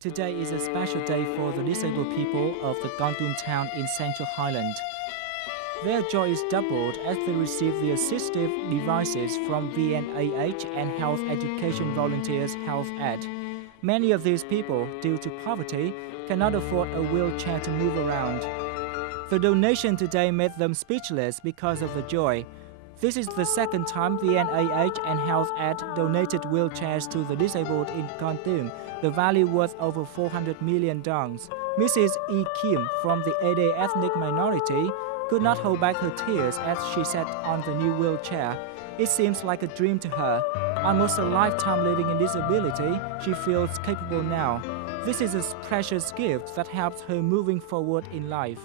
Today is a special day for the disabled people of the Kon Tum town in Central Highland. Their joy is doubled as they receive the assistive devices from VNAH and health education volunteers Health Ed. Many of these people, due to poverty, cannot afford a wheelchair to move around. The donation today made them speechless because of the joy. This is the second time VNAH and Health Ed donated wheelchairs to the disabled in Kon Tum, the value worth over $400 million. Mrs. E. Kim from the Ede ethnic minority could not hold back her tears as she sat on the new wheelchair. It seems like a dream to her. Almost a lifetime living in disability, she feels capable now. This is a precious gift that helps her moving forward in life.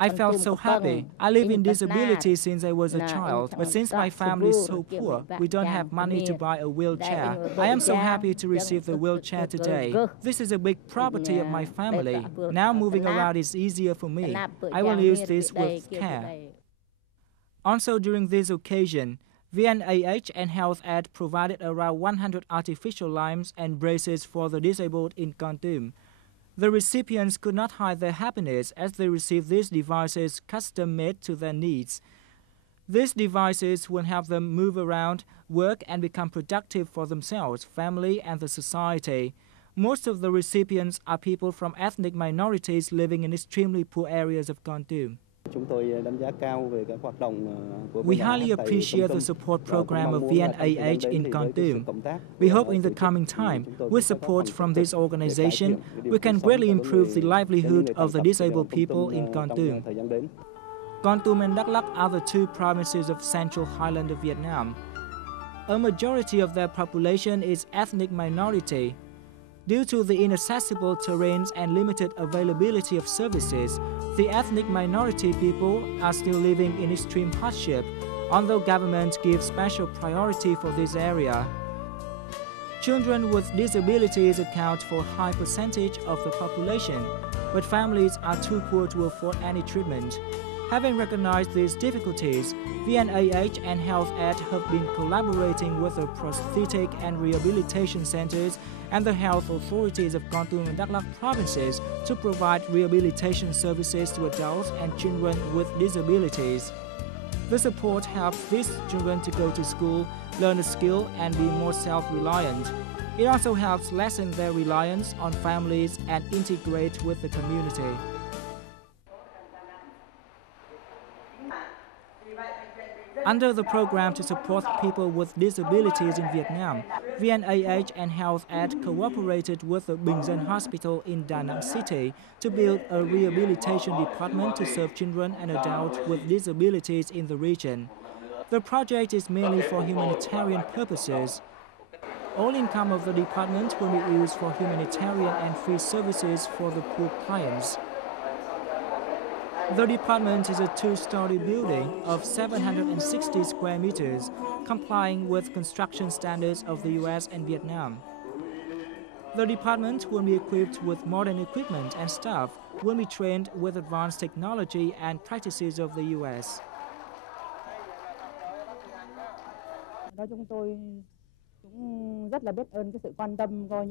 I felt so happy. I live in disability since I was a child, but since my family is so poor, we don't have money to buy a wheelchair. I am so happy to receive the wheelchair today. This is a big property of my family. Now moving around is easier for me. I will use this with care. Also during this occasion, VNAH and Health Ed provided around 100 artificial limbs and braces for the disabled in Kon Tum. The recipients could not hide their happiness as they received these devices custom-made to their needs. These devices will help them move around, work and become productive for themselves, family and the society. Most of the recipients are people from ethnic minorities living in extremely poor areas of Kon Tum. We highly appreciate the support program of VNAH in Kon Tum. We hope in the coming time, with support from this organization, we can greatly improve the livelihood of the disabled people in Kon Tum. Kon Tum and Đắk Lắk are the two provinces of Central Highland of Vietnam. A majority of their population is ethnic minority. Due to the inaccessible terrains and limited availability of services, the ethnic minority people are still living in extreme hardship, although government gives special priority for this area. Children with disabilities account for a high percentage of the population, but families are too poor to afford any treatment. Having recognized these difficulties, VNAH and Health Ed have been collaborating with the prosthetic and rehabilitation centers and the health authorities of Kon Tum and Đắk Lắk provinces to provide rehabilitation services to adults and children with disabilities. The support helps these children to go to school, learn a skill, and be more self-reliant. It also helps lessen their reliance on families and integrate with the community. Under the program to support people with disabilities in Vietnam, VNAH and Health Ed cooperated with the Bình Dân Hospital in Da Nang City to build a rehabilitation department to serve children and adults with disabilities in the region. The project is mainly for humanitarian purposes. All income of the department will be used for humanitarian and free services for the poor clients. The department is a two-story building of 760 square meters, complying with construction standards of the US and Vietnam. The department will be equipped with modern equipment and staff will be trained with advanced technology and practices of the US.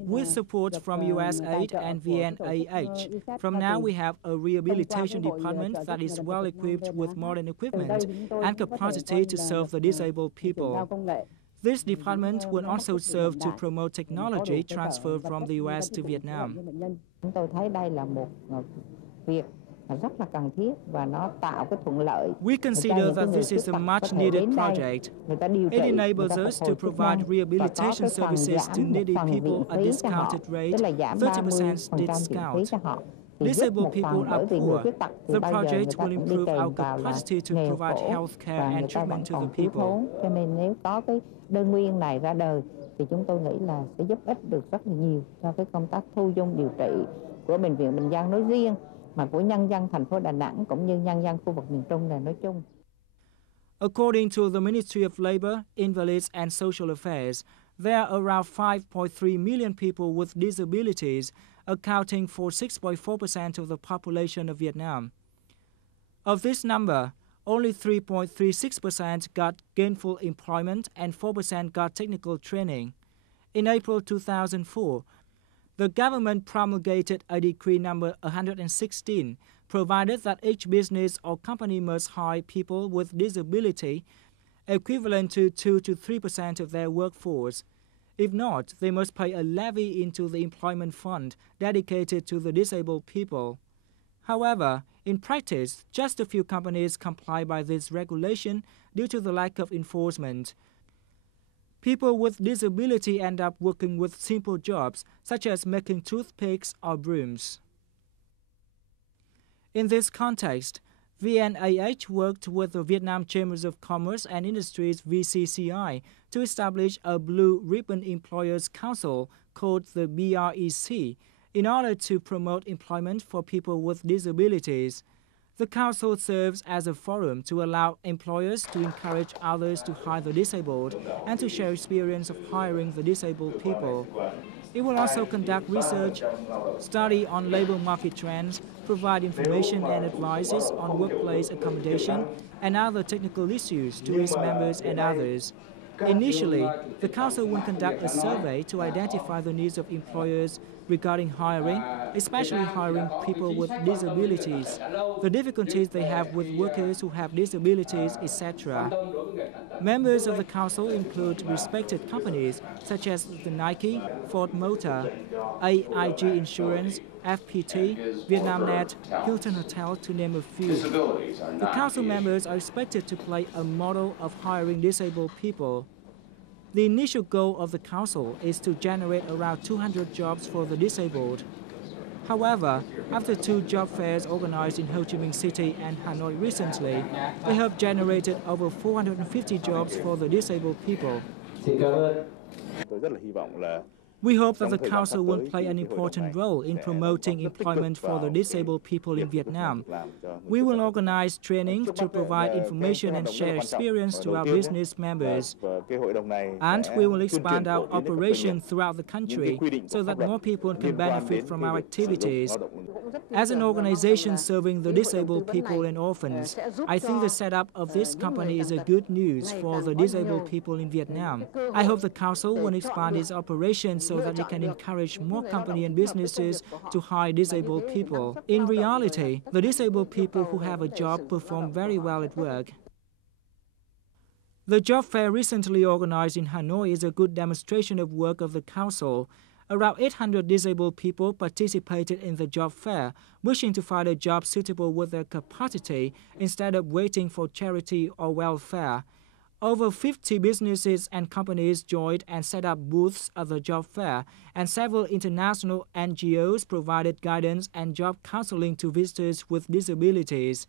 With support from USAID and VNAH, from now we have a rehabilitation department that is well equipped with modern equipment and capacity to serve the disabled people. This department will also serve to promote technology transfer from the US to Vietnam. We consider that this is a much-needed project. It enables us to provide rehabilitation services to needy people at discounted rate, 30% discount. Disabled people are poor. The project will improve our capacity to provide health care and treatment to the people. Thì chúng tôi nghĩ là sẽ giúp ích được rất là nhiều cho cái công tác thu dung điều trị của Bệnh viện Bình Giang nói riêng, mà của nhân dân thành phố Đà Nẵng cũng như nhân dân khu vực miền Trung này nói chung. According to the Ministry of Labor, Invalids and Social Affairs, there are around 5.3 million people with disabilities, accounting for 6.4% of the population of Vietnam. Of this number, only 3.36% got gainful employment and 4% got technical training. In April 2004, The government promulgated a decree number 116, provided that each business or company must hire people with disability, equivalent to 2 to 3% of their workforce. If not, they must pay a levy into the employment fund dedicated to the disabled people. However, in practice, just a few companies comply by this regulation due to the lack of enforcement. People with disability end up working with simple jobs, such as making toothpicks or brooms. In this context, VNAH worked with the Vietnam Chambers of Commerce and Industries VCCI to establish a Blue Ribbon Employers Council called the BREC in order to promote employment for people with disabilities. The council serves as a forum to allow employers to encourage others to hire the disabled and to share experience of hiring the disabled people. It will also conduct research, study on labor market trends, provide information and advices on workplace accommodation and other technical issues to its members and others. Initially, the council will conduct a survey to identify the needs of employers regarding hiring, especially hiring people with disabilities, the difficulties they have with workers who have disabilities, etc. Members of the council include respected companies such as the Nike, Ford Motor, AIG Insurance, FPT, VietnamNet, Hilton Hotel, to name a few. The council members are expected to play a model of hiring disabled people. The initial goal of the council is to generate around 200 jobs for the disabled. However, after 2 job fairs organized in Ho Chi Minh City and Hanoi recently, they have generated over 450 jobs for the disabled people. We hope that the council will play an important role in promoting employment for the disabled people in Vietnam. We will organize trainings to provide information and share experience to our business members. And we will expand our operation throughout the country so that more people can benefit from our activities. As an organization serving the disabled people and orphans, I think the setup of this company is a good news for the disabled people in Vietnam. I hope the council will expand its operations so that it can encourage more companies and businesses to hire disabled people. In reality, the disabled people who have a job perform very well at work. The job fair recently organized in Hanoi is a good demonstration of work of the council. Around 800 disabled people participated in the job fair, wishing to find a job suitable with their capacity instead of waiting for charity or welfare. Over 50 businesses and companies joined and set up booths at the job fair, and several international NGOs provided guidance and job counseling to visitors with disabilities.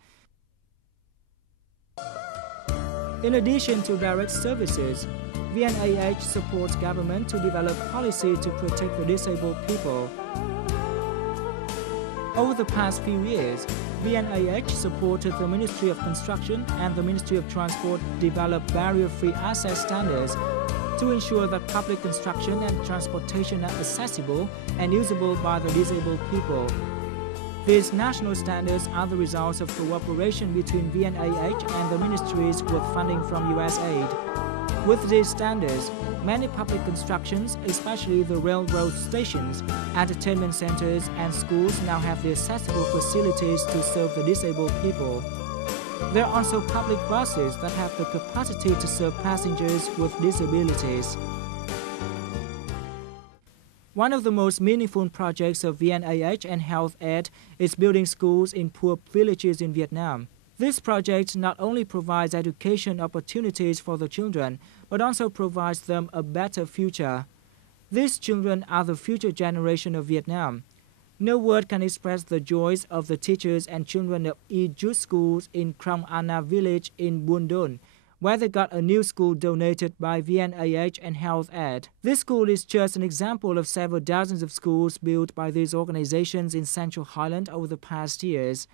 In addition to direct services, VNAH supports government to develop policy to protect the disabled people. Over the past few years, VNAH supported the Ministry of Construction and the Ministry of Transport develop barrier-free access standards to ensure that public construction and transportation are accessible and usable by the disabled people. These national standards are the results of cooperation between VNAH and the ministries with funding from US aid. With these standards, many public constructions, especially the railroad stations, entertainment centers, and schools now have the accessible facilities to serve the disabled people. There are also public buses that have the capacity to serve passengers with disabilities. One of the most meaningful projects of VNAH and Health Ed is building schools in poor villages in Vietnam. This project not only provides education opportunities for the children, but also provides them a better future. These children are the future generation of Vietnam. No word can express the joys of the teachers and children of Y Jut schools in Krong Anna village in Buôn Đôn, where they got a new school donated by VNAH and Health Ed. This school is just an example of several dozens of schools built by these organizations in Central Highland over the past years.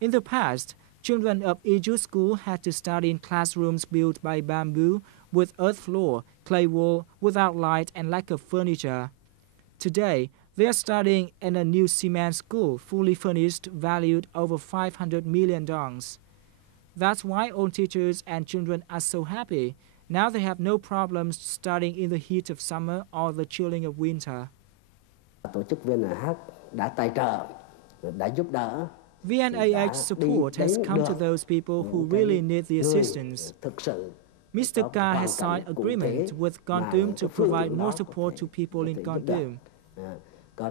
In the past, children of Y Jut school had to study in classrooms built by bamboo with earth floor, clay wall, without light and lack of furniture. Today, they are studying in a new cement school, fully furnished, valued over $500 million. That's why all teachers and children are so happy. Now they have no problems studying in the heat of summer or the chilling of winter. Tổ chức VNAH đã tài trợ, đã giúp đỡ. VNAH support has come to those people who really need the assistance. Mr. Ka has signed agreement with Kon to provide more support to people in Kon.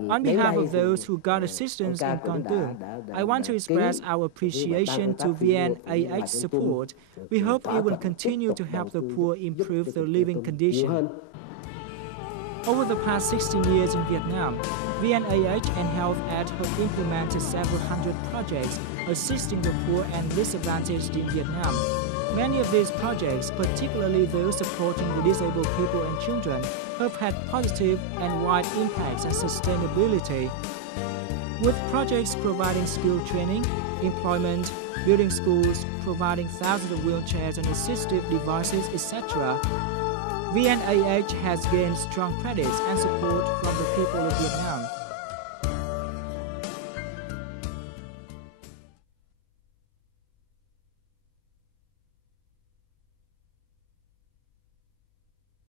On behalf of those who got assistance in Kon, I want to express our appreciation to VNAH support. We hope it will continue to help the poor improve their living condition. Over the past 16 years in Vietnam, VNAH and Health Aid have implemented several hundred projects assisting the poor and disadvantaged in Vietnam. Many of these projects, particularly those supporting the disabled people and children, have had positive and wide impacts on sustainability. With projects providing skill training, employment, building schools, providing thousands of wheelchairs and assistive devices, etc., VNAH has gained strong credits and support from the people of Vietnam.